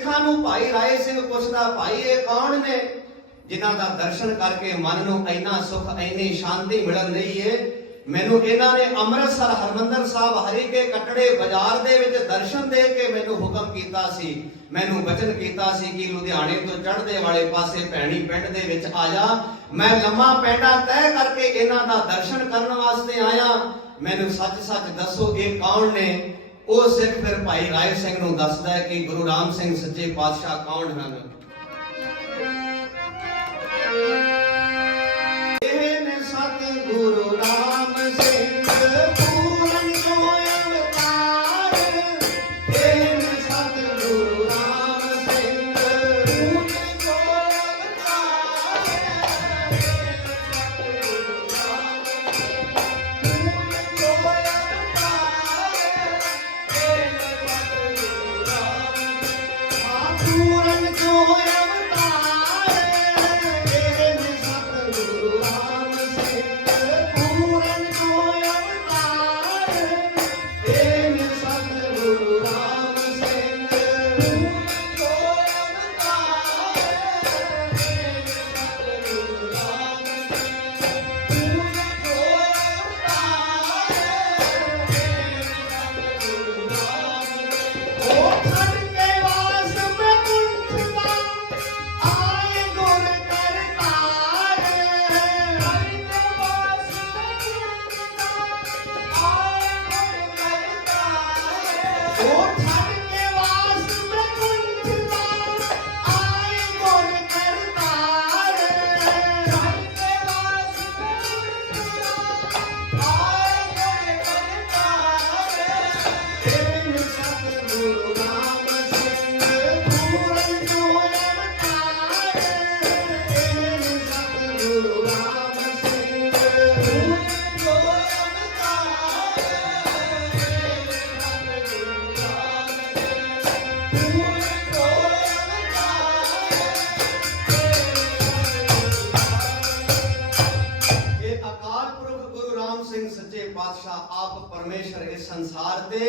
ਸਿੱਖਾਂ ਨੂੰ ਭਾਈ ਰਾਏ ਸਿੰਘ ਪੁੱਛਦਾ, ਭਾਈ, ਇਹ ਕੌਣ ਨੇ? ਜਿਨ੍ਹਾਂ ਦਾ ਦਰਸ਼ਨ ਕਰਕੇ ਮਨ ਨੂੰ ਇੰਨਾ ਸੁਖ, ਇੰਨੀ ਸ਼ਾਂਤੀ ਮਿਲਣ ਰਹੀ ਏ। ਮੈਨੂੰ ਇਹਨਾਂ ਨੇ ਅੰਮ੍ਰਿਤਸਰ ਹਰਮੰਦਰ ਸਾਹਿਬ ਹਰੀ ਕਟੜੇ ਬਾਜ਼ਾਰ ਦੇ ਵਿੱਚ ਦਰਸ਼ਨ ਦੇ ਕੇ ਮੈਨੂੰ ਹੁਕਮ ਕੀਤਾ ਸੀ। ਮੈਨੂੰ ਵਚਨ ਕੀਤਾ ਸੀ ਕਿ ਲੁਧਿਆਣੇ ਤੋਂ ਚੜ੍ਹਦੇ ਵਾਲੇ ਪਾਸੇ ਭੈਣੀ ਪਿੰਡ ਦੇ ਵਿੱਚ ਆ ਜਾ। ਮੈਂ ਲੰਮਾ ਪੈਂਡਾ ਤੈਅ ਕਰਕੇ ਇਹਨਾਂ ਦਾ ਦਰਸ਼ਨ ਕਰਨ ਵਾਸਤੇ ਆਇਆ। ਮੈਨੂੰ ਸੱਚ-ਸੱਚ ਦੱਸੋ, ਇਹ ਕੌਣ ਨੇ? ਉਹ ਸਿੱਖ ਫਿਰ ਭਾਈ ਰਾਏ ਸਿੰਘ ਨੂੰ ਦੱਸਦਾ ਹੈ ਕਿ ਗੁਰੂ ਰਾਮ ਸਿੰਘ ਸੱਚੇ ਪਾਤਸ਼ਾਹ ਕੌਣ ਹਨ? ਅਕਾਲ ਪੁਰਖ ਗੁਰੂ ਰਾਮ ਸਿੰਘ ਸੱਚੇ ਪਾਤਸ਼ਾਹ ਆਪ ਪਰਮੇਸ਼ਰ ਇਸ ਸੰਸਾਰ ਤੇ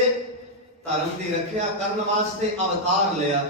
ਧਰਮ ਦੀ ਰੱਖਿਆ ਕਰਨ ਵਾਸਤੇ ਅਵਤਾਰ ਲਿਆ।